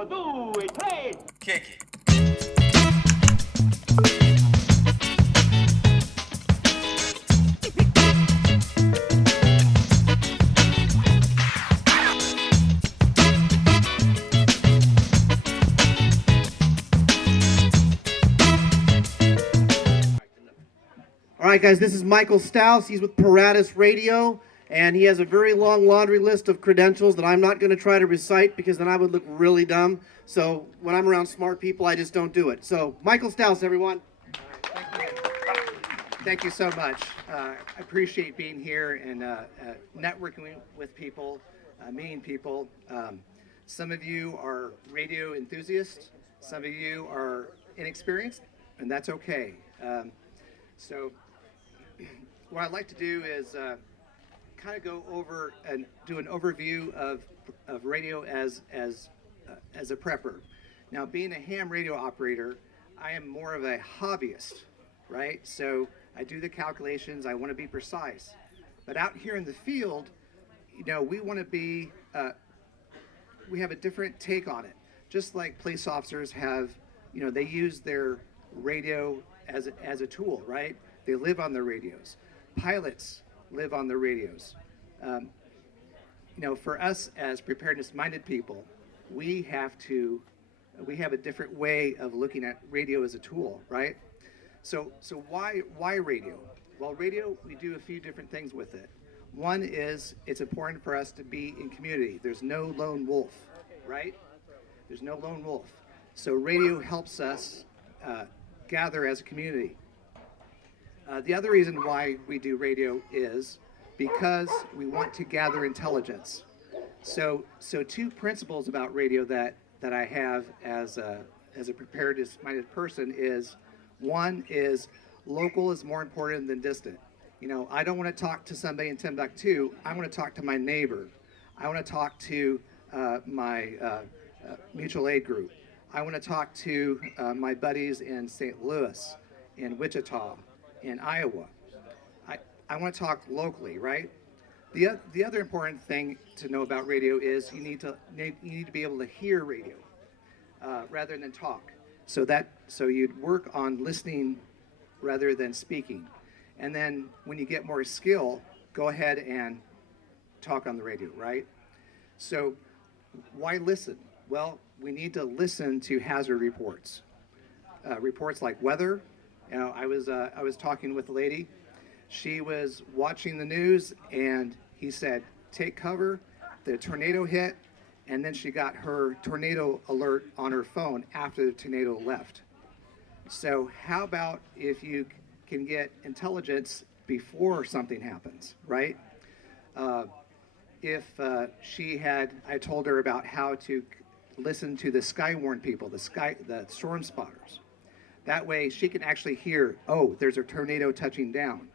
Uno, due, tre. Kick it. All right, guys, this is Mikel Stous. He's with Paratus Radio, and he has a very long laundry list of credentials that I'm not going to try to recite because then I would look really dumb. So when I'm around smart people, I just don't do it. So Mikel Stous, everyone. Thank you so much. I appreciate being here and networking with people, meeting people. Some of you are radio enthusiasts. Some of you are inexperienced, and that's okay. So what I'd like to do is kind of go over and do an overview of radio as a prepper. Now, being a ham radio operator, I am more of a hobbyist, right? So I do the calculations, I want to be precise. But out here in the field, you know, we want to be, we have a different take on it. Just like police officers have, you know, they use their radio as a tool, right? They live on their radios. Pilots live on their radios. You know, for us as preparedness-minded people, we have a different way of looking at radio as a tool, right? So why radio? Well, radio, we do a few different things with it. One is it's important for us to be in community. There's no lone wolf, right? There's no lone wolf. So radio helps us gather as a community. The other reason why we do radio is because we want to gather intelligence. So two principles about radio that I have as a preparedness-minded person is, one is local is more important than distant. You know, I don't want to talk to somebody in Timbuktu. I want to talk to my neighbor. I want to talk to my mutual aid group. I want to talk to my buddies in St. Louis, in Wichita, in Iowa. I want to talk locally, right? The other important thing to know about radio is you need to be able to hear radio rather than talk. So you'd work on listening rather than speaking. And then when you get more skill, go ahead and talk on the radio, right? So why listen? Well, we need to listen to hazard reports. Reports like weather. You know, I was talking with a lady. She was watching the news, and he said, take cover, the tornado hit, and then she got her tornado alert on her phone after the tornado left. So how about if you can get intelligence before something happens, right? I told her about how to listen to the Skywarn people, the storm spotters. That way she can actually hear, oh, there's a tornado touching down.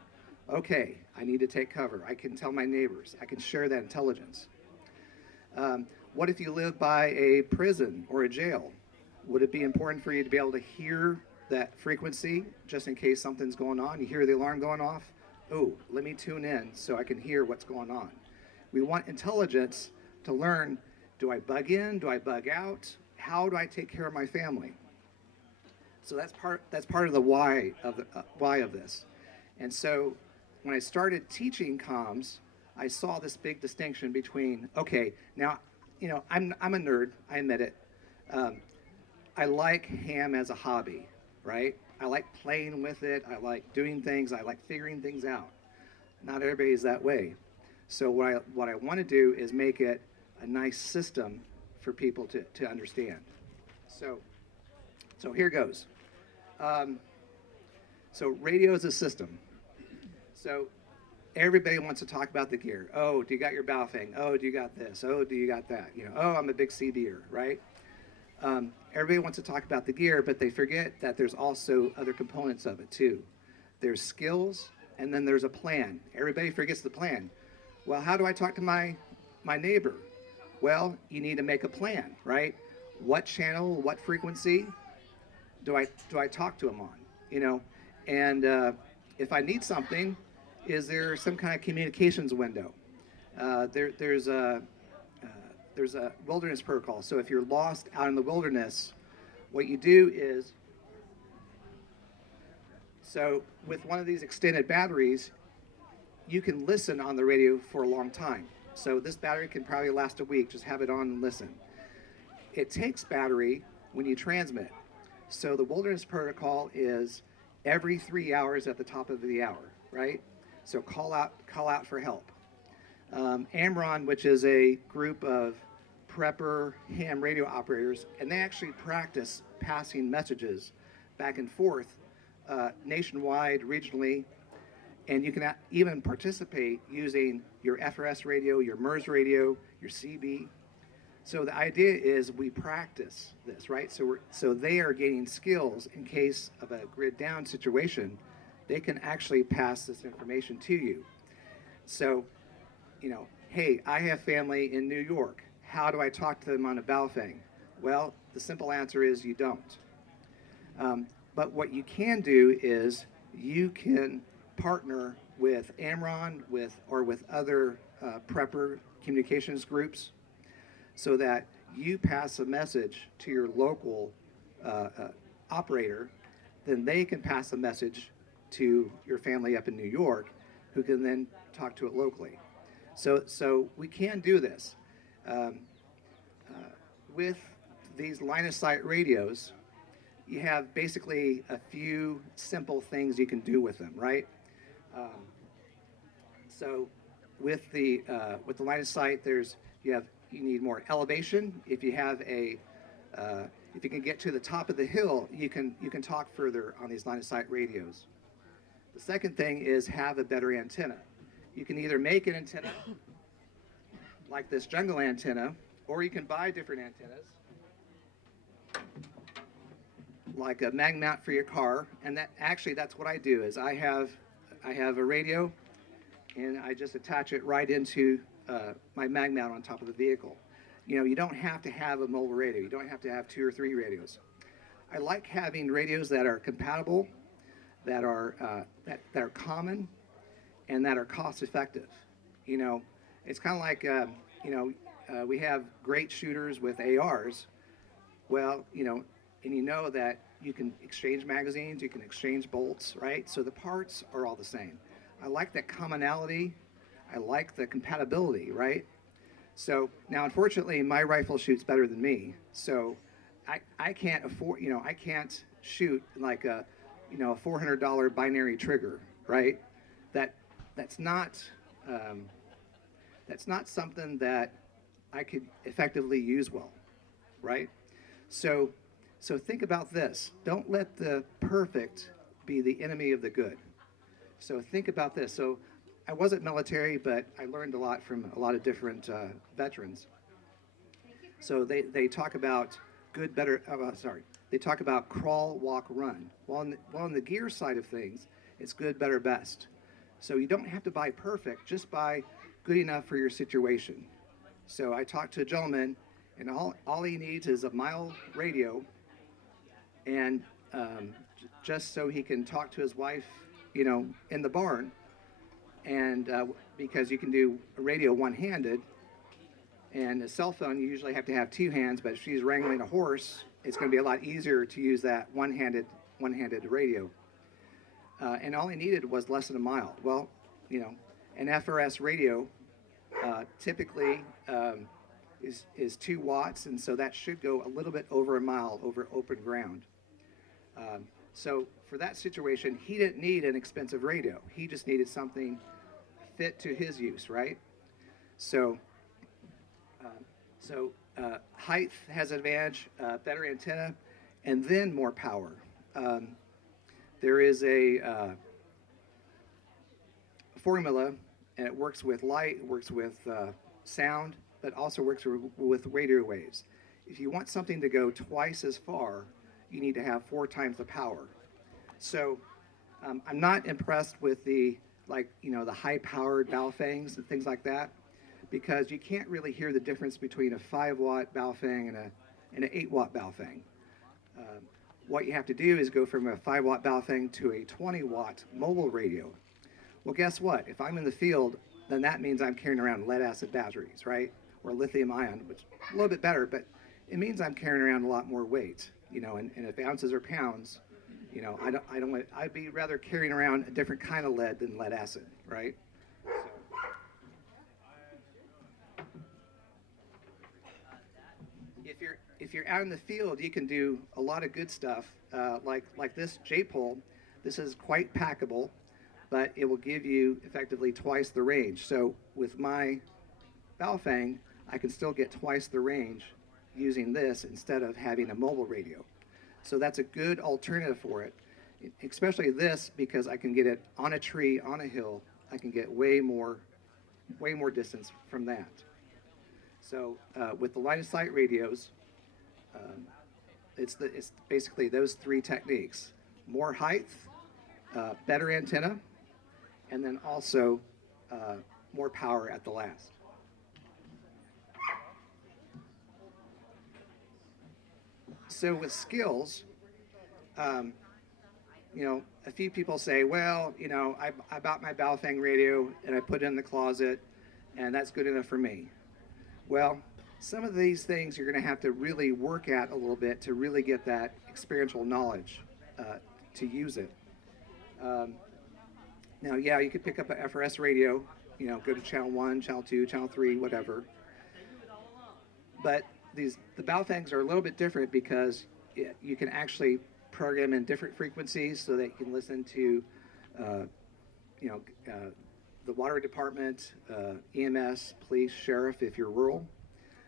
Okay, I need to take cover. I can tell my neighbors. I can share that intelligence. What if you live by a prison or a jail? Would it be important for you to be able to hear that frequency just in case something's going on? You hear the alarm going off? Oh, let me tune in so I can hear what's going on. We want intelligence to learn, do I bug in? Do I bug out? How do I take care of my family? So that's part of the why of this. And so when I started teaching comms, I saw this big distinction between, okay, now, you know, I'm a nerd, I admit it. I like ham as a hobby, right? I like playing with it, I like doing things, I like figuring things out. Not everybody is that way. So what I want to do is make it a nice system for people to understand. So here goes. So radio is a system. So everybody wants to talk about the gear. Oh, do you got your Baofeng? Oh, do you got this? Oh, do you got that? You know, oh, I'm a big CB'er, right? Everybody wants to talk about the gear, but they forget that there's also other components of it too. There's skills, and then there's a plan. Everybody forgets the plan. Well, how do I talk to my neighbor? Well, you need to make a plan, right? What channel, what frequency do I talk to him on? You know, and if I need something, is there some kind of communications window? There's there's a wilderness protocol. So if you're lost out in the wilderness, what you do is, so with one of these extended batteries, you can listen on the radio for a long time. So this battery can probably last a week. Just have it on and listen. It takes battery when you transmit. So the wilderness protocol is every 3 hours at the top of the hour, right? So call out for help. Amron, which is a group of prepper ham radio operators, and they actually practice passing messages back and forth nationwide, regionally, and you can even participate using your FRS radio, your MERS radio, your CB. So the idea is we practice this, right? So they are gaining skills in case of a grid down situation. They can actually pass this information to you. So, hey, I have family in New York. How do I talk to them on a Baofeng? Well, the simple answer is you don't. But what you can do is you can partner with Amron or with other prepper communications groups so that you pass a message to your local operator, then they can pass a message to your family up in New York, who can then talk to it locally. So we can do this. With these line of sight radios, you have basically a few simple things you can do with them, right? So with the line of sight, you need more elevation. If you can get to the top of the hill, you can talk further on these line of sight radios. The second thing is have a better antenna. You can either make an antenna like this jungle antenna, or you can buy different antennas, like a mag mount for your car. And that's what I do. Is I have a radio, and I just attach it right into my mag mount on top of the vehicle. You don't have to have a mobile radio. You don't have to have 2 or 3 radios. I like having radios that are compatible, that are common, and that are cost effective. It's kind of like we have great shooters with ARs. Well, and that you can exchange magazines, you can exchange bolts, right? So the parts are all the same. I like that commonality. I like the compatibility, right? So now, unfortunately, my rifle shoots better than me. So I can't afford, I can't shoot like a $400 binary trigger, right? That's not something that I could effectively use well, right? So think about this. Don't let the perfect be the enemy of the good. So think about this. So I wasn't military, but I learned a lot from a lot of different veterans. So they talk about they talk about crawl, walk, run. While on the gear side of things, it's good, better, best. So you don't have to buy perfect, just buy good enough for your situation. So I talked to a gentleman, and all he needs is a mild radio, and just so he can talk to his wife, in the barn, and because you can do a radio one-handed, and a cell phone you usually have to have 2 hands, but if she's wrangling a horse, it's going to be a lot easier to use that one-handed radio. And all he needed was less than a mile. Well, an FRS radio typically is 2 watts, and so that should go a little bit over a mile over open ground. So for that situation, he didn't need an expensive radio. He just needed something fit to his use, right? So height has an advantage, better antenna, and then more power. There is a formula, and it works with light, it works with sound, but also works with radio waves. If you want something to go twice as far, you need to have 4 times the power. So I'm not impressed with the high-powered Baofengs and things like that, because you can't really hear the difference between a 5-watt Baofeng and an 8-watt Baofeng. What you have to do is go from a 5-watt Baofeng to a 20-watt mobile radio. Well, guess what? If I'm in the field, then that means I'm carrying around lead-acid batteries, right? or lithium ion, which is a little bit better, but it means I'm carrying around a lot more weight, and if ounces are pounds, I'd be rather carrying around a different kind of lead than lead acid, right? If you're out in the field, you can do a lot of good stuff, like this J-pole. This is quite packable, but it will give you effectively twice the range. So with my Baofeng, I can still get twice the range using this instead of having a mobile radio. So that's a good alternative for it, especially this, because I can get it on a tree, on a hill. I can get way more distance from that. So with the line of sight radios, it's basically those three techniques: more height, better antenna, and then also more power at the last. So with skills, a few people say, well, I bought my Baofeng radio and I put it in the closet, and that's good enough for me. Well, some of these things you're going to have to really work at a little bit to really get that experiential knowledge to use it. Now, yeah, you could pick up a FRS radio, go to channel 1, channel 2, channel 3, whatever. But the Baofengs are a little bit different because you can actually program in different frequencies so that you can listen to, the water department, EMS, police, sheriff, if you're rural.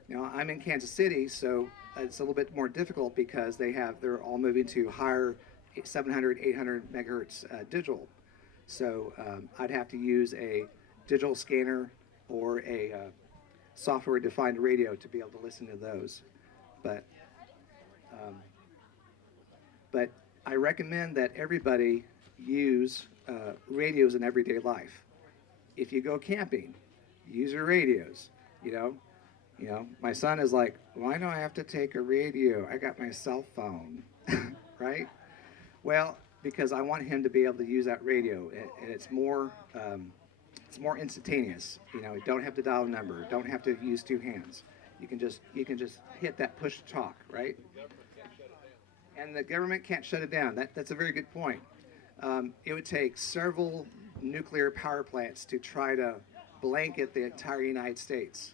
Now, I'm in Kansas City, so it's a little bit more difficult because they're all moving to higher 700, 800 megahertz digital. So I'd have to use a digital scanner or a software-defined radio to be able to listen to those. But I recommend that everybody use radios in everyday life. If you go camping, use your radios. My son is like, why do I have to take a radio? I got my cell phone, right? Well, because I want him to be able to use that radio, and it's more instantaneous. You don't have to dial a number, don't have to use two hands. You can just hit that push to talk, right? And the government can't shut it down. That's a very good point. It would take several nuclear power plants to try to blanket the entire United States.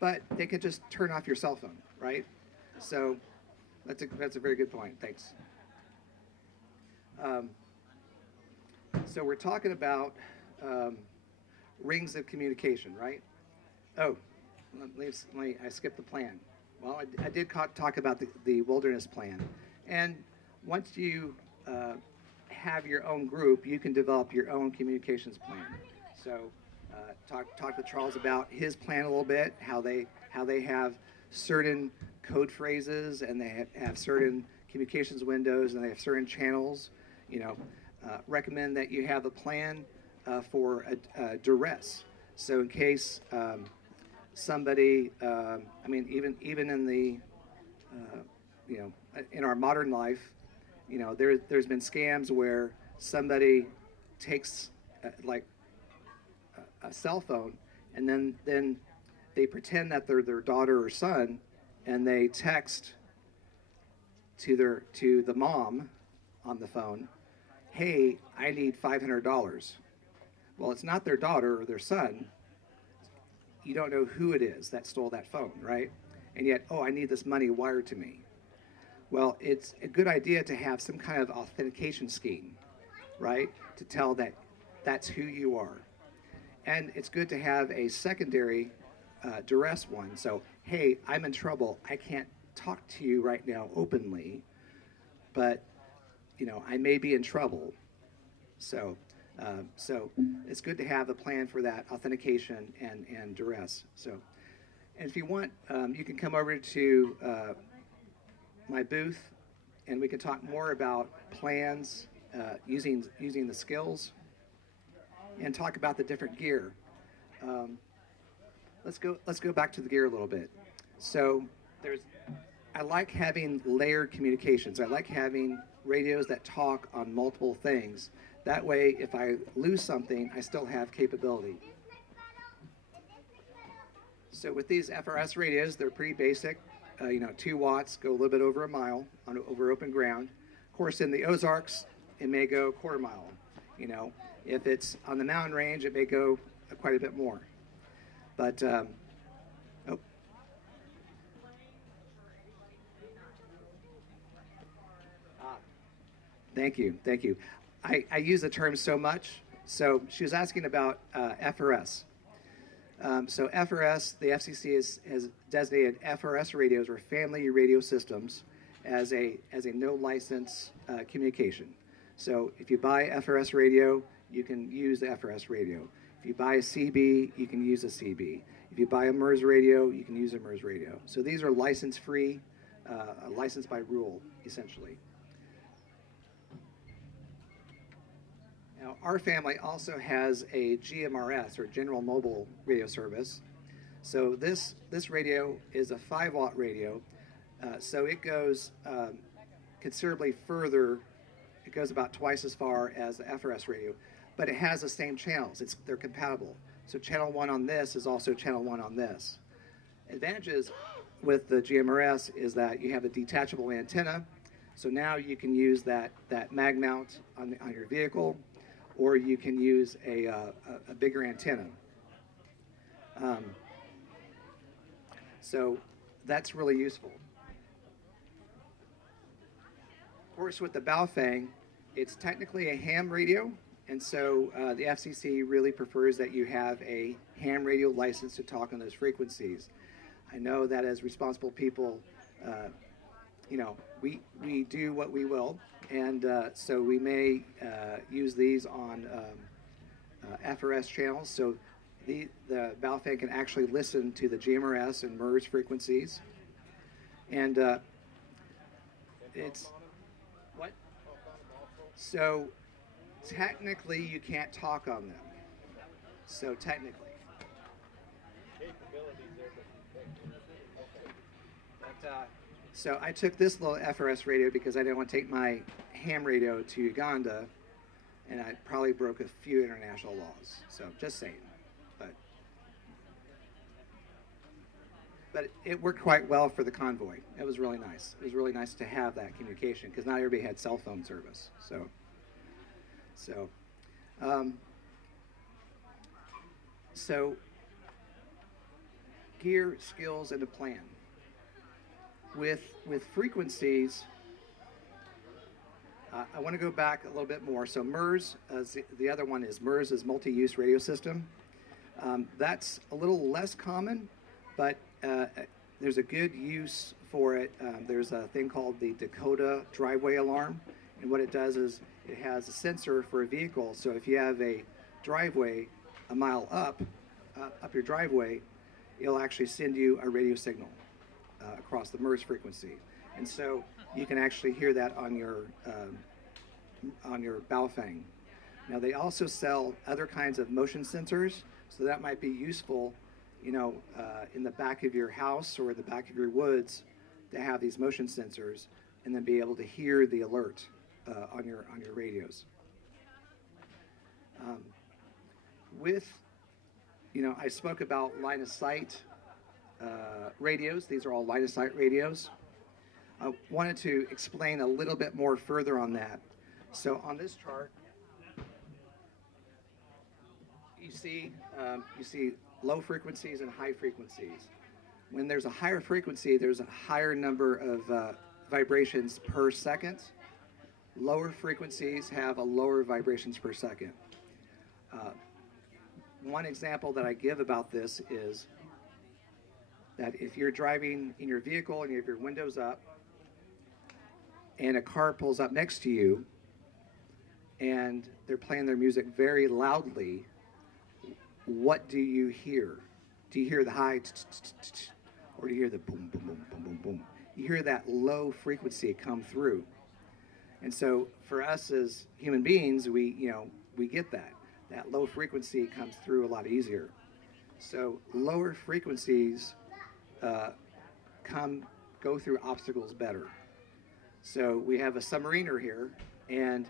But they could just turn off your cell phone, right? So that's a very good point. Thanks. So we're talking about rings of communication, right? Oh, I skipped the plan. Well, I did talk about the wilderness plan. And once you have your own group, you can develop your own communications plan. So talk to Charles about his plan a little bit, how they have certain code phrases, and they have certain communications windows, and they have certain channels. Recommend that you have a plan for a duress. So in case somebody, even in the, in our modern life, there's been scams where somebody takes a cell phone, and then they pretend that they're their daughter or son, and they text to the mom on the phone, hey, I need $500. Well, it's not their daughter or their son. You don't know who it is that stole that phone, right? And yet, I need this money wired to me. Well, it's a good idea to have some kind of authentication scheme, right? To tell that that's who you are. And it's good to have a secondary duress one. So, hey, I'm in trouble. I can't talk to you right now openly, but I may be in trouble. So it's good to have a plan for that authentication and duress. So, and if you want, you can come over to my booth, and we can talk more about plans using the skills, and talk about the different gear. Let's go back to the gear a little bit. So I like having layered communications. I like having radios that talk on multiple things. That way, if I lose something, I still have capability. So with these FRS radios, they're pretty basic. 2 watts, go a little bit over a mile over open ground. Of course, in the Ozarks, it may go a quarter mile. If it's on the mountain range, it may go quite a bit more. But oh, thank you. I use the term so much. So she was asking about FRS. So FRS, the FCC has designated FRS radios, or family radio systems, as a no license communication. So if you buy FRS radio, you can use the FRS radio. If you buy a CB, you can use a CB. If you buy a MERS radio, you can use a MERS radio. So these are license-free, licensed by rule, essentially. Now, our family also has a GMRS, or General Mobile Radio Service. So this radio is a 5-watt radio, so it goes considerably further. It goes about twice as far as the FRS radio, but it has the same channels. They're compatible. So channel 1 on this is also channel 1 on this. Advantages with the GMRS is that you have a detachable antenna, so now you can use that mag mount on your vehicle, or you can use a bigger antenna. So that's really useful. Of course, with the Baofeng, it's technically a ham radio, and so the FCC really prefers that you have a ham radio license to talk on those frequencies. I know that as responsible people, we do what we will, and so we may use these on FRS channels. So the Baofeng can actually listen to the GMRS and MERS frequencies, and it's what? So technically, you can't talk on them. So technically. So I took this little FRS radio because I didn't want to take my ham radio to Uganda, and I probably broke a few international laws. So just saying. But it worked quite well for the convoy. It was really nice. It was really nice to have that communication because not everybody had cell phone service. So gear, skills, and a plan. With frequencies, I want to go back a little bit more. So MERS, the other one is MERS is multi-use radio system. That's a little less common, but there's a good use for it. There's a thing called the Dakota driveway alarm, and what it does is it has a sensor for a vehicle. So if you have a driveway a mile up your driveway, it'll actually send you a radio signal across the MERS frequency, and so you can actually hear that on your Baofeng. Now they also sell other kinds of motion sensors, so that might be useful, in the back of your house or the back of your woods, to have these motion sensors and then be able to hear the alert on your radios. I spoke about line of sight radios. These are all line of sight radios. I wanted to explain a little bit more further on that. So on this chart, you see low frequencies and high frequencies. When there's a higher frequency, there's a higher number of vibrations per second. Lower frequencies have a lower vibrations per second. One example that I give about this is that if you're driving in your vehicle and you have your windows up and a car pulls up next to you and they're playing their music very loudly, what do you hear? Do you hear the high or do you hear the boom, boom, boom, boom, boom, boom? You hear that low frequency come through. And so for us as human beings, we get that. That low frequency comes through a lot easier. So lower frequencies go through obstacles better. So we have a submariner here, and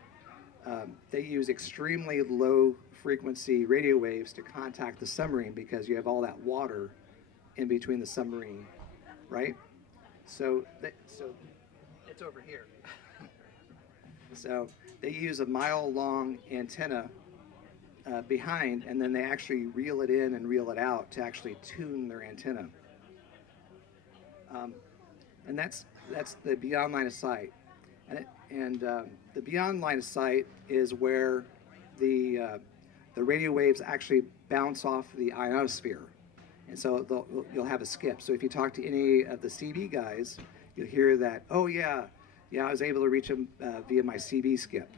they use extremely low frequency radio waves to contact the submarine because you have all that water in between the submarine, right? So it's over here. So they use a mile-long antenna behind, and then they actually reel it in and reel it out to actually tune their antenna. And that's the beyond line of sight. And the beyond line of sight is where the radio waves actually bounce off the ionosphere. And so you'll have a skip. So if you talk to any of the CB guys, you'll hear that, oh yeah, I was able to reach them via my CB skip.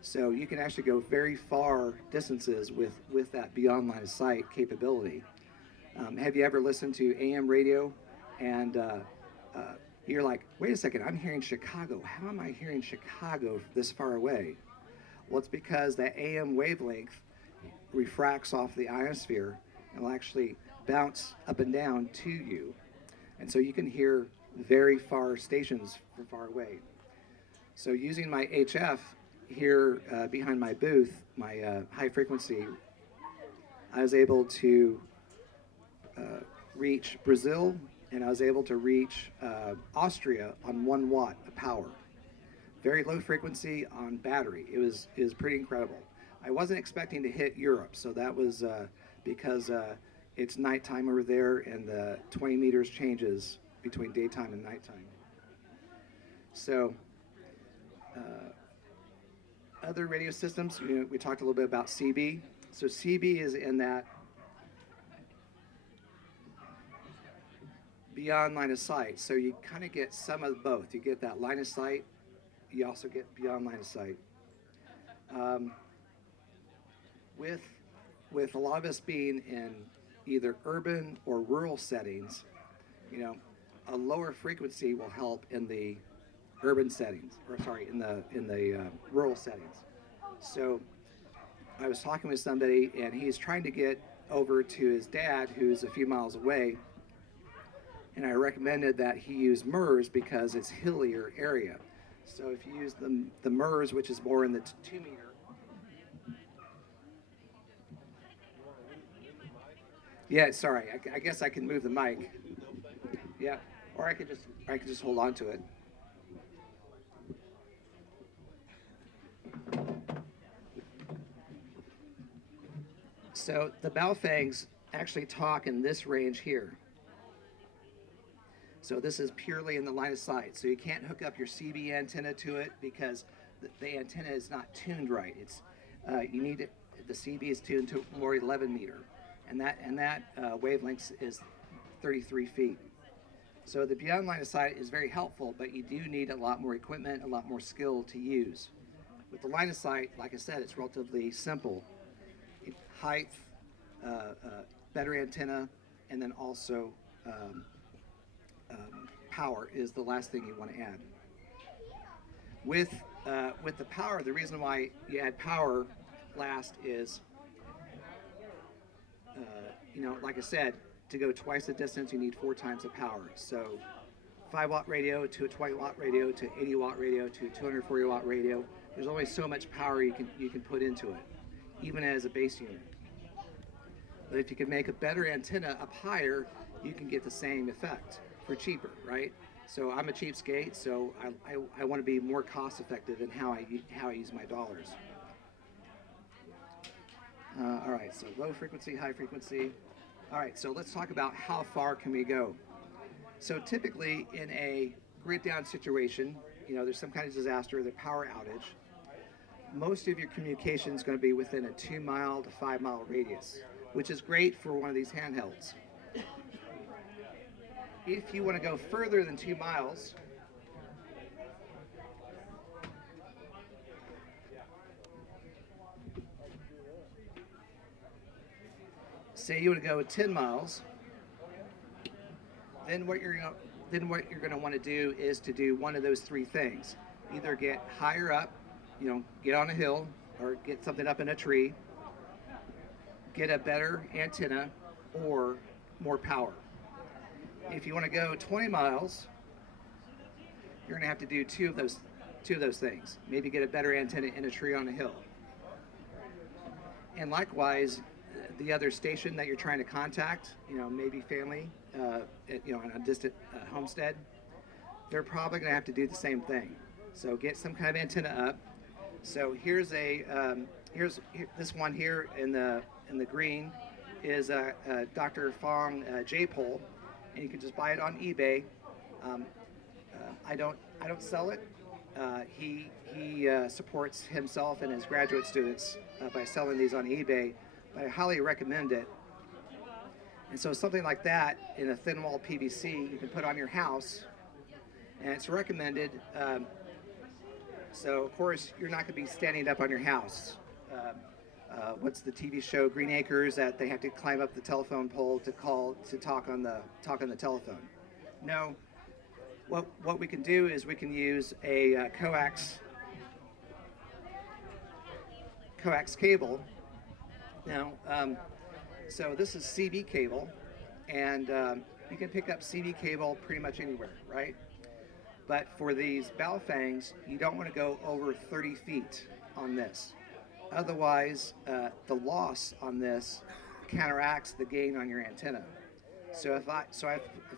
So you can actually go very far distances with that beyond line of sight capability. Have you ever listened to AM radio and you're like, wait a second, I'm hearing Chicago. How am I hearing Chicago this far away? Well, it's because that AM wavelength refracts off the ionosphere and will actually bounce up and down to you. And so you can hear very far stations from far away. So using my HF here behind my booth, my high frequency, I was able to reach Brazil, and I was able to reach Austria on 1 watt of power. Very low frequency on battery. It was pretty incredible. I wasn't expecting to hit Europe, so that was because it's nighttime over there, and the 20 meters changes between daytime and nighttime. So other radio systems, we talked a little bit about CB. So CB is in that beyond line of sight. So you kind of get some of both. You get that line of sight, you also get beyond line of sight. With a lot of us being in either urban or rural settings, a lower frequency will help in the urban settings, in the rural settings. So I was talking with somebody, and he's trying to get over to his dad, who's a few miles away, and I recommended that he use MERS because it's hillier area. So if you use the MERS, which is more in the 2 meter. Yeah, sorry. I guess I can move the mic. Yeah, or I could just hold on to it. So the Baofangs actually talk in this range here. So this is purely in the line of sight. So you can't hook up your CB antenna to it because the antenna is not tuned right. It's you need it, the CB is tuned to more 11 meter, and that wavelength is 33 feet. So the beyond line of sight is very helpful, but you do need a lot more equipment, a lot more skill to use. With the line of sight, like I said, it's relatively simple. Height, better antenna, and then also power is the last thing you want to add. With the power, the reason why you add power last is, like I said, to go twice the distance, you need 4 times the power. So 5 watt radio to a 20 watt radio to 80 watt radio to a 240 watt radio. There's only so much power you can put into it, even as a base unit. But if you can make a better antenna up higher, you can get the same effect for cheaper, right? So I'm a cheapskate, so I want to be more cost effective in how I use my dollars. All right, so low frequency, high frequency. All right, so let's talk about how far can we go. So typically in a grid down situation, there's some kind of disaster, the power outage, most of your communication is going to be within a 2 mile to 5 mile radius, which is great for one of these handhelds. If you want to go further than 2 miles, say you want to go 10 miles, then what you're going to want to do is to do one of those 3 things. Either get higher up, get on a hill, or get something up in a tree, get a better antenna, or more power. If you want to go 20 miles, you're going to have to do two of those things. Maybe get a better antenna in a tree on a hill. And likewise, the other station that you're trying to contact, maybe family, on a distant homestead, they're probably going to have to do the same thing. So get some kind of antenna up. So here's this one here in the green is a Dr. Fong J pole, and you can just buy it on eBay. I don't sell it. He supports himself and his graduate students by selling these on eBay, but I highly recommend it. And so something like that in a thin wall PVC you can put on your house, and it's recommended. So of course you're not going to be standing up on your house. What's the TV show Green Acres that they have to climb up the telephone pole to talk on the telephone? No. What we can do is we can use a coax cable. Now, so this is CB cable, and you can pick up CB cable pretty much anywhere, right? But for these Baofangs, you don't want to go over 30 feet on this. Otherwise, the loss on this counteracts the gain on your antenna. So if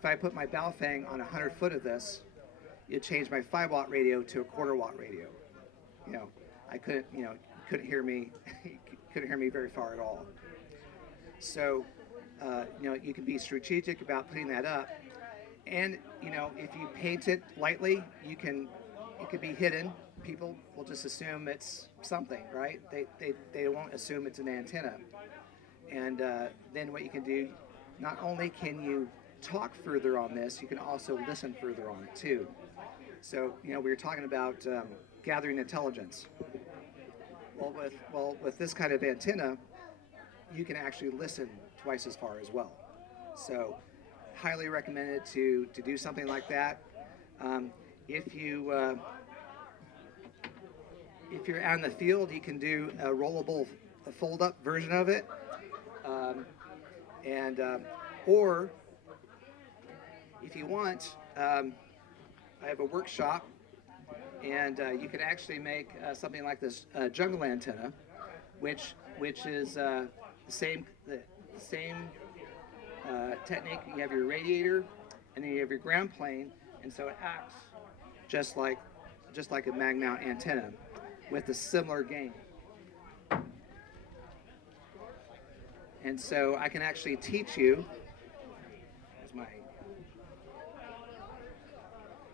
I put my Baofang on 100 foot of this, it'd change my 5-watt radio to a 1/4 watt radio. I couldn't hear me, couldn't hear me very far at all. So, you can be strategic about putting that up, and if you paint it lightly, it can be hidden. People will just assume it's something, right? They won't assume it's an antenna. And then what you can do, not only can you talk further on this, you can also listen further on it too. So, we were talking about gathering intelligence. Well, with this kind of antenna, you can actually listen twice as far as well. So, highly recommended to do something like that. If you're out in the field, you can do a rollable, fold-up version of it, or if you want, I have a workshop, and you can actually make something like this jungle antenna, which is the same technique. You have your radiator, and then you have your ground plane, and so it acts just like a mag mount antenna with a similar gain. And so I can actually teach you.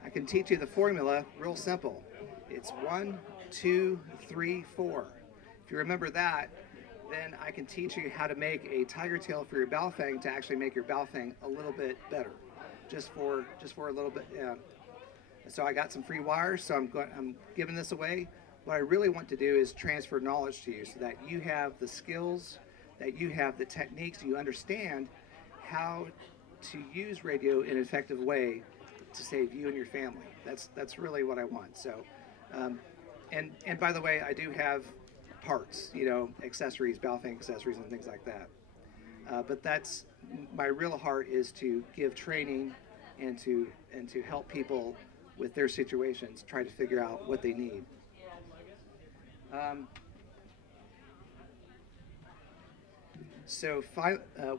I can teach you the formula real simple. It's 1, 2, 3, 4. If you remember that, then I can teach you how to make a tiger tail for your Baofang to actually make your Baofang a little bit better, just for a little bit. So I got some free wires, so I'm giving this away. What I really want to do is transfer knowledge to you so that you have the skills, that you have the techniques, you understand how to use radio in an effective way to save you and your family. That's really what I want. So, and by the way, I do have parts, accessories, Baofang accessories and things like that. But that's my real heart, is to give training and to help people with their situations, try to figure out what they need.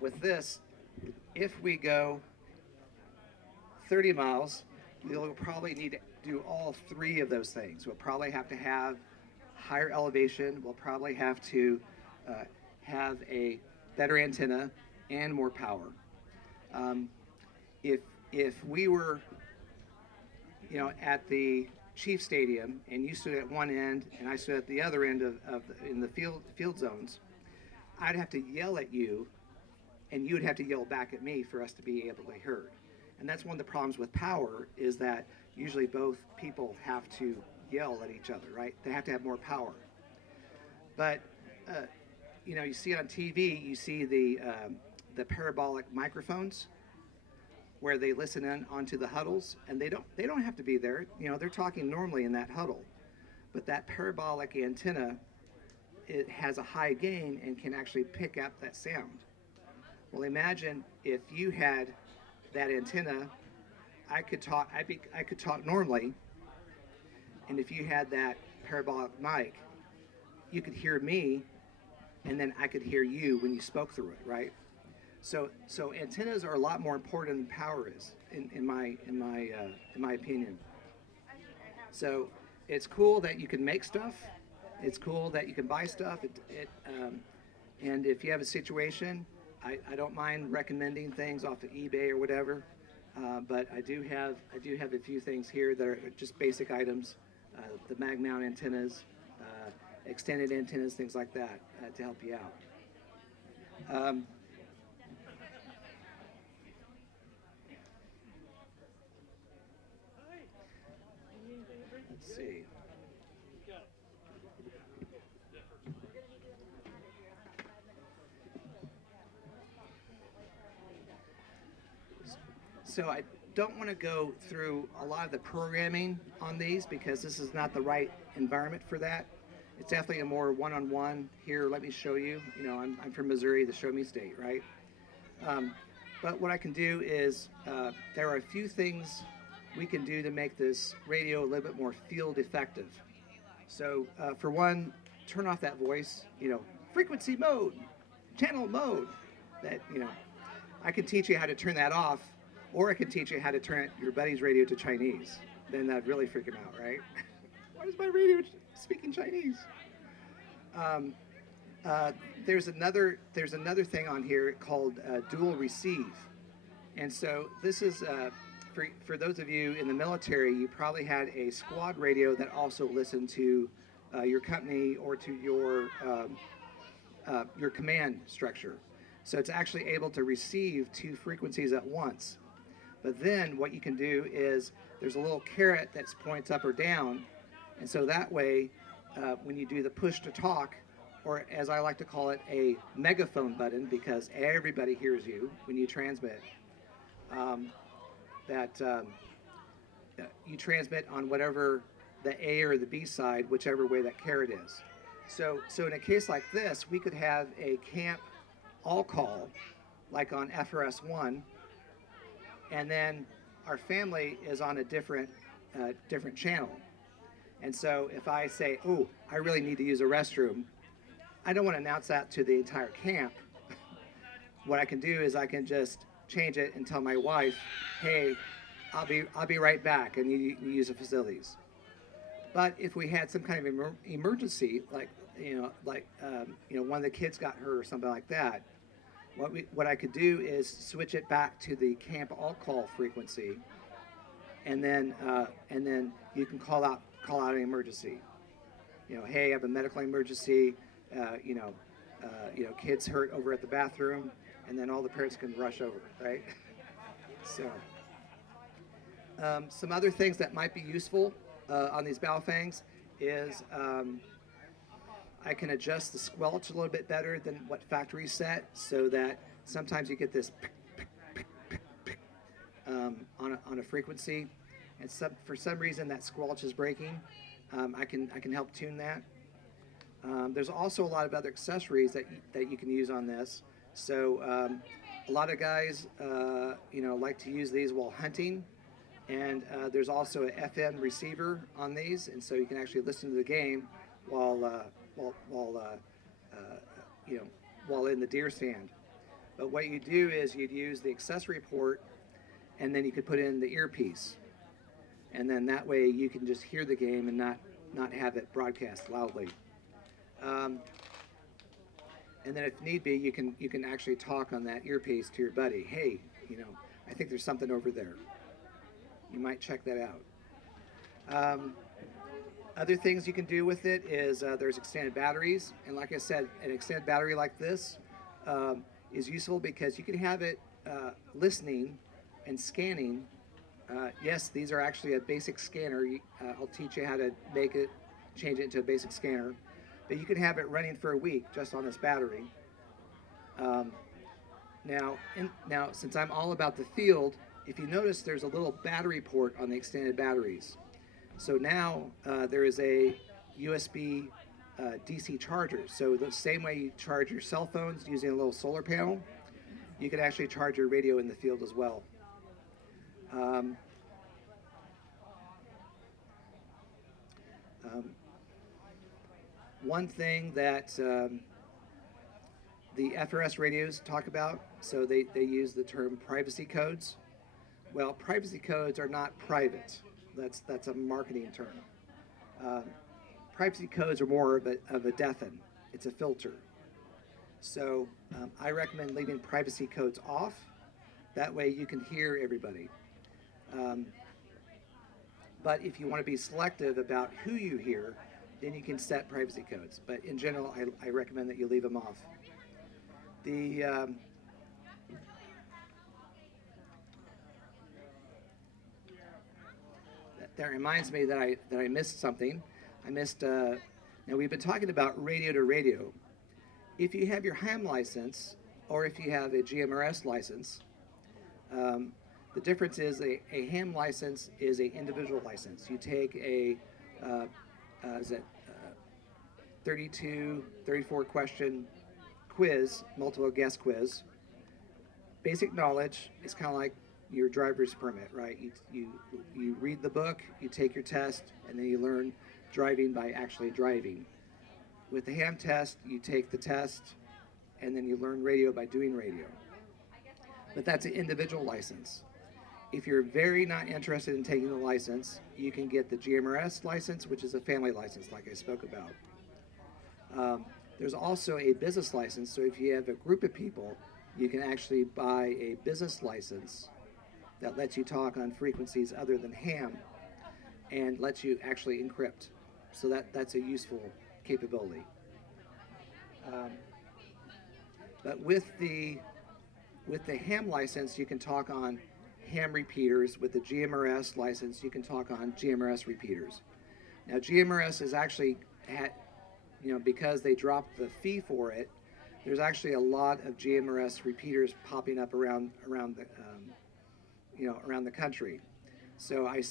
With this, if we go 30 miles, we'll probably need to do all 3 of those things. We'll probably have to have higher elevation. We'll probably have to have a better antenna and more power. If we were, at the Chief Stadium, and you stood at one end and I stood at the other end in the field zones, I'd have to yell at you, and you'd have to yell back at me for us to be able to be heard. And that's one of the problems with power, is that usually both people have to yell at each other, right? They have to have more power. But you see on TV, you see the parabolic microphones where they listen in onto the huddles, and they don't have to be there. They're talking normally in that huddle, but that parabolic antenna, it has a high gain and can actually pick up that sound. Well, imagine if you had that antenna, I could talk normally, and if you had that parabolic mic, you could hear me and then I could hear you when you spoke through it, right? So antennas are a lot more important than power is, in my opinion. So it's cool that you can make stuff. It's cool that you can buy stuff. And if you have a situation, I don't mind recommending things off of eBay or whatever. But I do have a few things here that are just basic items, the mag mount antennas, extended antennas, things like that, to help you out. Let's see. So I don't want to go through a lot of the programming on these because this is not the right environment for that. It's definitely a more one-on-one. Here, let me show you. You know, I'm from Missouri, the show me state, right? But what I can do is there are a few things we can do to make this radio a little bit more field effective. So for one, turn off that voice, you know, frequency mode, channel mode. That, you know, I can teach you how to turn that off, or I can teach you how to turn your buddy's radio to Chinese. Then that'd really freak him out, right? Why is my radio speaking Chinese? There's another thing on here called dual receive, and so this is for those of you in the military. You probably had a squad radio that also listened to your company or to your command structure. So it's actually able to receive two frequencies at once. But then what you can do is there's a little caret that points up or down, and so that way when you do the push to talk, or as I like to call it, a megaphone button, because everybody hears you when you transmit, you transmit on whatever the A or the B side, whichever way that caret is. So in a case like this, we could have a camp all call, like on FRS1, and then our family is on a different channel. And so if I say, oh, I really need to use a restroom, I don't want to announce that to the entire camp. What I can do is I can just change it and tell my wife, hey, I'll be right back, and you use the facilities. But if we had some kind of emergency, like one of the kids got hurt or something like that, what I could do is switch it back to the camp all call frequency, and then you can call out an emergency. You know, hey, I have a medical emergency. Kids hurt over at the bathroom, and then all the parents can rush over, right? So, some other things that might be useful on these Baofangs is I can adjust the squelch a little bit better than what factory set, so that sometimes you get this on a frequency, and for some reason that squelch is breaking. I can help tune that. There's also a lot of other accessories that you can use on this. So a lot of guys like to use these while hunting, and there's also an FM receiver on these, and so you can actually listen to the game while in the deer stand. But what you do is you'd use the accessory port, and then you could put in the earpiece, and then that way you can just hear the game and not have it broadcast loudly. And then if need be, you can actually talk on that earpiece to your buddy. Hey, I think there's something over there. You might check that out. Other things you can do with it is there's extended batteries, and like I said, an extended battery like this is useful because you can have it listening and scanning. Yes, these are actually a basic scanner. I'll teach you how to change it into a basic scanner. But you can have it running for a week just on this battery. Now, since I'm all about the field, if you notice, there's a little battery port on the extended batteries. So now there is a USB DC charger. So the same way you charge your cell phones using a little solar panel, you can actually charge your radio in the field as well. One thing that the FRS radios talk about. So they use the term privacy codes. Well, privacy codes are not private. That's a marketing term. Uh, Privacy codes are more of a deafen. It's a filter. So I recommend leaving privacy codes off. That way you can hear everybody. But if you want to be selective about who you hear, then you can set privacy codes. But in general, I recommend that you leave them off. That reminds me that I missed something. I missed. Now we've been talking about radio to radio. If you have your ham license, or if you have a GMRS license, the difference is a ham license is an individual license. You take a 32, 34 question quiz, multiple guess quiz. Basic knowledge is kind of like your driver's permit, right? You read the book, you take your test, and then you learn driving by actually driving. With the ham test, you take the test, and then you learn radio by doing radio. But that's an individual license. If you're very not interested in taking the license, you can get the GMRS license, which is a family license, like I spoke about. There's also a business license, so if you have a group of people, you can actually buy a business license that lets you talk on frequencies other than ham and lets you actually encrypt. So that's a useful capability. But with the ham license, you can talk on ham repeaters. With the GMRS license, you can talk on GMRS repeaters. Now, GMRS is actually because they dropped the fee for it, there's actually a lot of GMRS repeaters popping up around the country. So I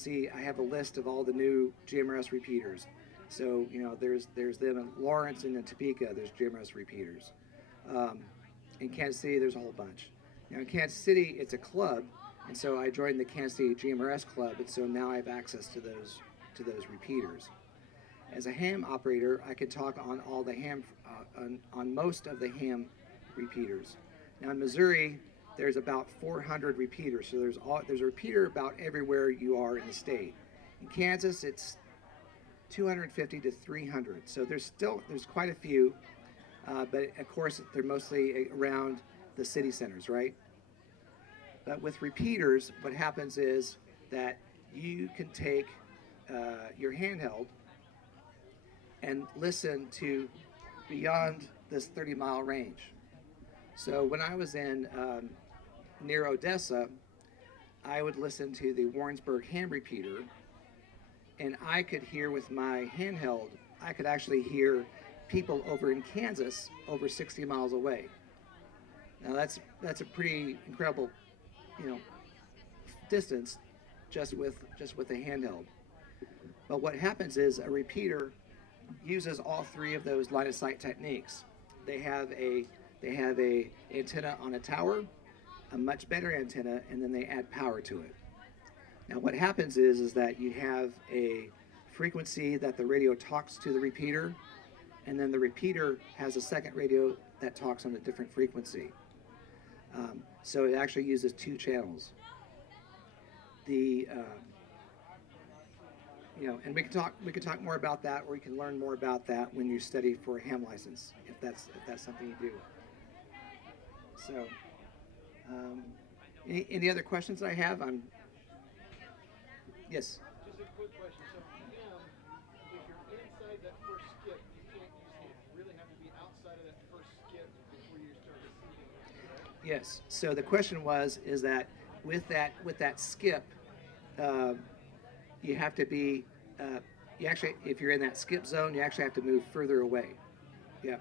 have a list of all the new GMRS repeaters. So there's them in Lawrence and in Topeka. There's GMRS repeaters. In Kansas City, there's a whole bunch. Now in Kansas City, it's a club, and so I joined the Kansas City GMRS club, and so now I have access to those repeaters. As a ham operator, I could talk on all the ham, on most of the ham repeaters. Now in Missouri, there's about 400 repeaters, so there's a repeater about everywhere you are in the state. In Kansas, it's 250 to 300, so there's quite a few, but of course they're mostly around the city centers, right? But with repeaters, what happens is that you can take your handheld and listen to beyond this 30-mile range. So when I was in near Odessa, I would listen to the Warrensburg ham repeater, and I could hear with my handheld, I could actually hear people over in Kansas over 60 miles away. Now that's a pretty incredible, distance just with a handheld. But what happens is a repeater uses all three of those line of sight techniques. They have a antenna on a tower, a much better antenna, and then they add power to it. Now what happens is that you have a frequency that the radio talks to the repeater, and then the repeater has a second radio that talks on a different frequency. So it actually uses two channels. And we can talk more about that, or you can learn more about that when you study for a ham license, if that's something you do. So, any other questions I have? Yes. Just a quick question. So, if you're inside that first skip, you can't use ham. You really have to be outside of that first skip before you start receiving. Right? Yes. So the question is that with that skip, you have to be, if you're in that skip zone, you actually have to move further away. Yeah.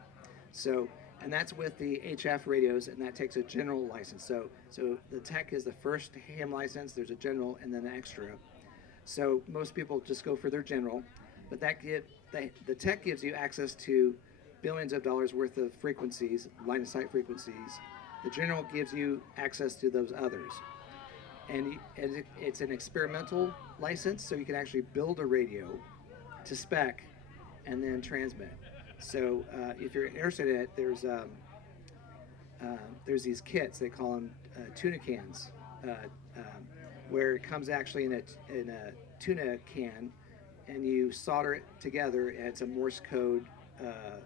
So, and that's with the HF radios, and that takes a general license. So the tech is the first ham license, there's a general, and then an extra. So most people just go for their general, but the tech gives you access to billions of dollars worth of frequencies, line of sight frequencies. The general gives you access to those others. And it's an experimental license, so you can actually build a radio to spec and then transmit. So if you're interested in it, there's there's these kits, they call them tuna cans, where it comes actually in a tuna can, and you solder it together, and it's a Morse code, but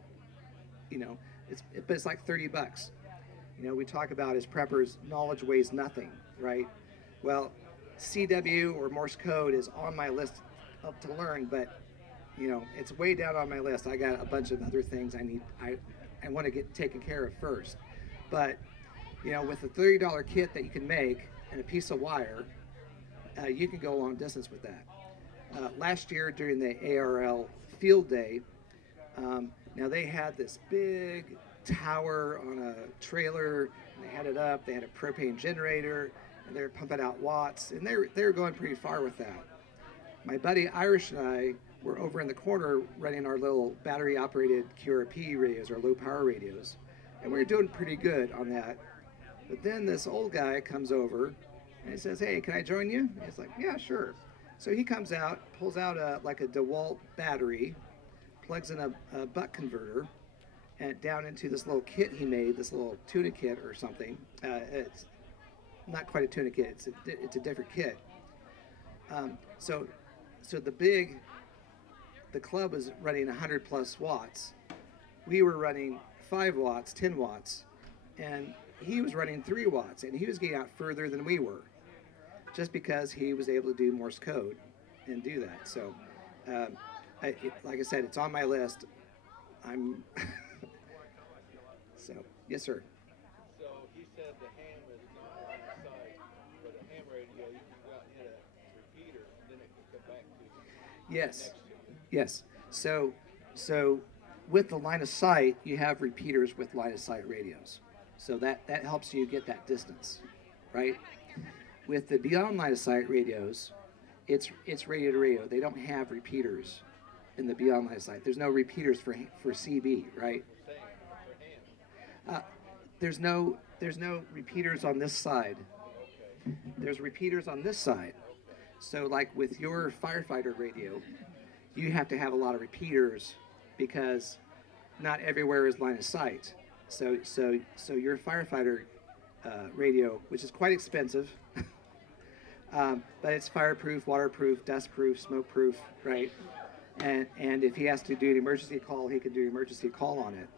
it's like $30. We talk about as preppers, knowledge weighs nothing, right? Well, CW or Morse code is on my list up to learn, but it's way down on my list. I got a bunch of other things I want to get taken care of first. But with a $30 kit that you can make and a piece of wire, you can go a long distance with that. Last year during the ARL field day, now they had this big tower on a trailer, and they had it up, they had a propane generator, and they were pumping out watts, and they were going pretty far with that. My buddy Irish and I were over in the corner running our little battery operated QRP radios, or low power radios, and we were doing pretty good on that. But then this old guy comes over and he says, "Hey, can I join you?" And he's like, "Yeah, sure." So he comes out, pulls out a DeWalt battery, plugs in a buck converter, and down into this little kit he made, this little tuna kit or something. It's not quite a tuna kit, it's a different kit. So the club was running 100 plus watts. We were running 5 watts, 10 watts, and he was running 3 watts, and he was getting out further than we were, just because he was able to do Morse code and do that. So, like I said, it's on my list. So, yes, sir. So he said the ham is not on the side, but a ham radio, you can go out and hit a repeater, and then it can come back to you. Yes. Yes. So with the line of sight, you have repeaters with line of sight radios. So that helps you get that distance, right? With the beyond line of sight radios, it's radio to radio. They don't have repeaters in the beyond line of sight. There's no repeaters for CB, right? There's no repeaters on this side. There's repeaters on this side. So like with your firefighter radio, you have to have a lot of repeaters because not everywhere is line of sight. So your firefighter radio, which is quite expensive, but it's fireproof, waterproof, dustproof, smokeproof, right? And if he has to do an emergency call, he can do an emergency call on it.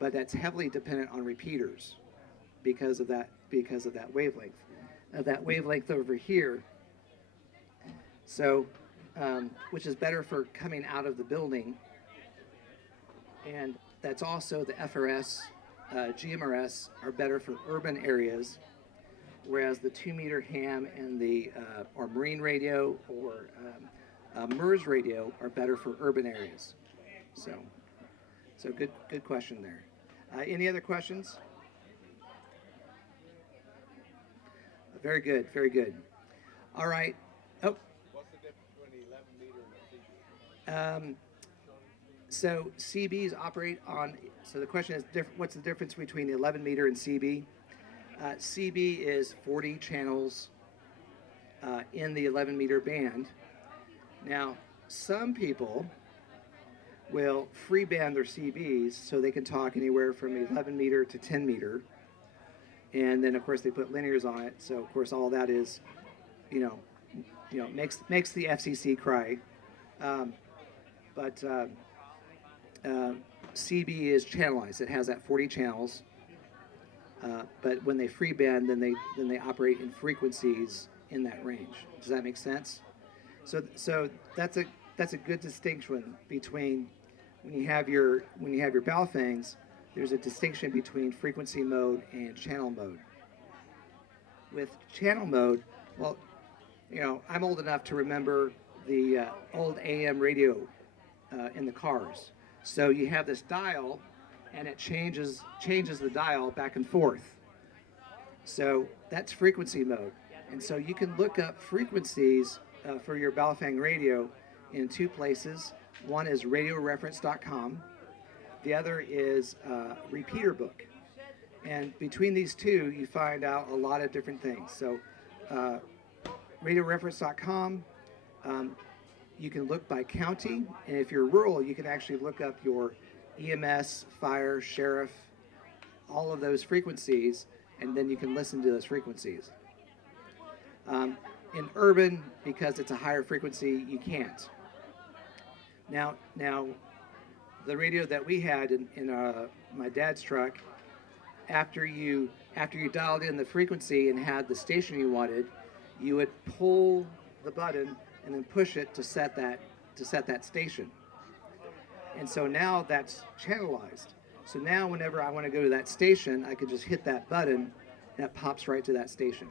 But that's heavily dependent on repeaters because of that wavelength. That wavelength over here. So, which is better for coming out of the building, and that's also the FRS, GMRS are better for urban areas, whereas the 2-meter ham and the or marine radio or MERS radio are better for urban areas. So good question there. Any other questions? Very good, very good. All right. Oh. What's the difference between the 11 meter and the CB? So CBs operate on, so the question is, what's the difference between the 11 meter and CB? CB is 40 channels in the 11 meter band. Now, some people will free band their CBs so they can talk anywhere from 11 meter to 10 meter. And then of course they put linears on it. So of course all that is, makes the FCC cry. But CB is channelized. It has that 40 channels. But when they free band, then they operate in frequencies in that range. Does that make sense? So that's a good distinction between when you have your Baofangs. There's a distinction between frequency mode and channel mode. With channel mode, well, I'm old enough to remember the old AM radio in the cars. So you have this dial, and it changes the dial back and forth. So that's frequency mode. And so you can look up frequencies for your Baofeng radio in 2 places. One is radioreference.com. The other is Repeater Book. And between these two, you find out a lot of different things. So radioreference.com, you can look by county. And if you're rural, you can actually look up your EMS, fire, sheriff, all of those frequencies, and then you can listen to those frequencies. In urban, because it's a higher frequency, you can't. Now, the radio that we had in my dad's truck, after you dialed in the frequency and had the station you wanted, you would pull the button and then push it to set that station. And so now that's channelized. So now whenever I want to go to that station, I could just hit that button and it pops right to that station.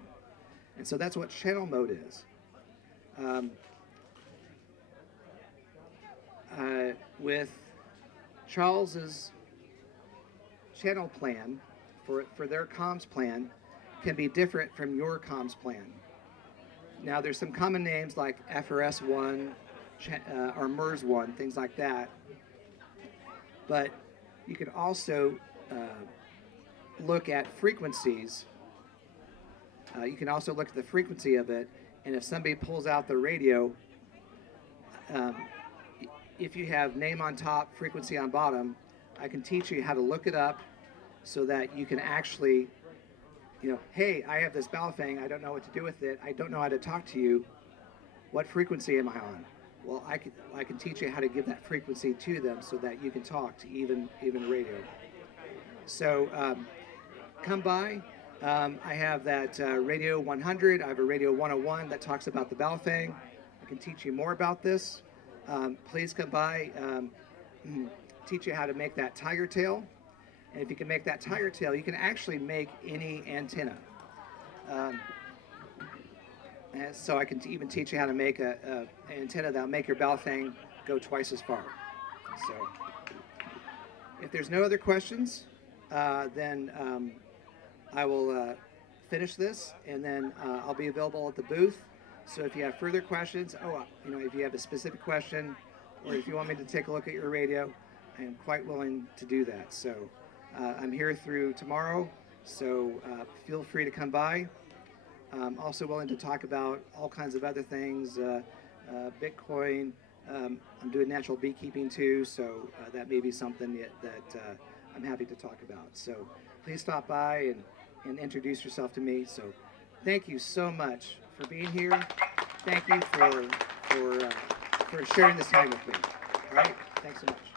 And so that's what channel mode is. With Charles's channel plan for their comms plan can be different from your comms plan. Now there's some common names like FRS1 or MERS1, things like that. But you can also look at frequencies. You can also look at the frequency of it, and if somebody pulls out the radio, if you have name on top, frequency on bottom, I can teach you how to look it up so that you can actually, hey, I have this Baofeng, I don't know what to do with it, I don't know how to talk to you, what frequency am I on? Well, I can teach you how to give that frequency to them so that you can talk to even radio. So come by. I have that Radio 100. I have a Radio 101 that talks about the Baofeng. I can teach you more about this. Please come by. Teach you how to make that tiger tail. And if you can make that tiger tail, you can actually make any antenna. And so I can even teach you how to make an antenna that'll make your Baofeng go twice as far. So if there's no other questions, then I will finish this, and then I'll be available at the booth. So if you have further questions, if you have a specific question, or if you want me to take a look at your radio, I am quite willing to do that. So I'm here through tomorrow, so feel free to come by. I'm also willing to talk about all kinds of other things, Bitcoin. I'm doing natural beekeeping too, so that may be something that I'm happy to talk about. So please stop by and introduce yourself to me. So thank you so much for being here. Thank you for sharing this time with me. All right, thanks so much.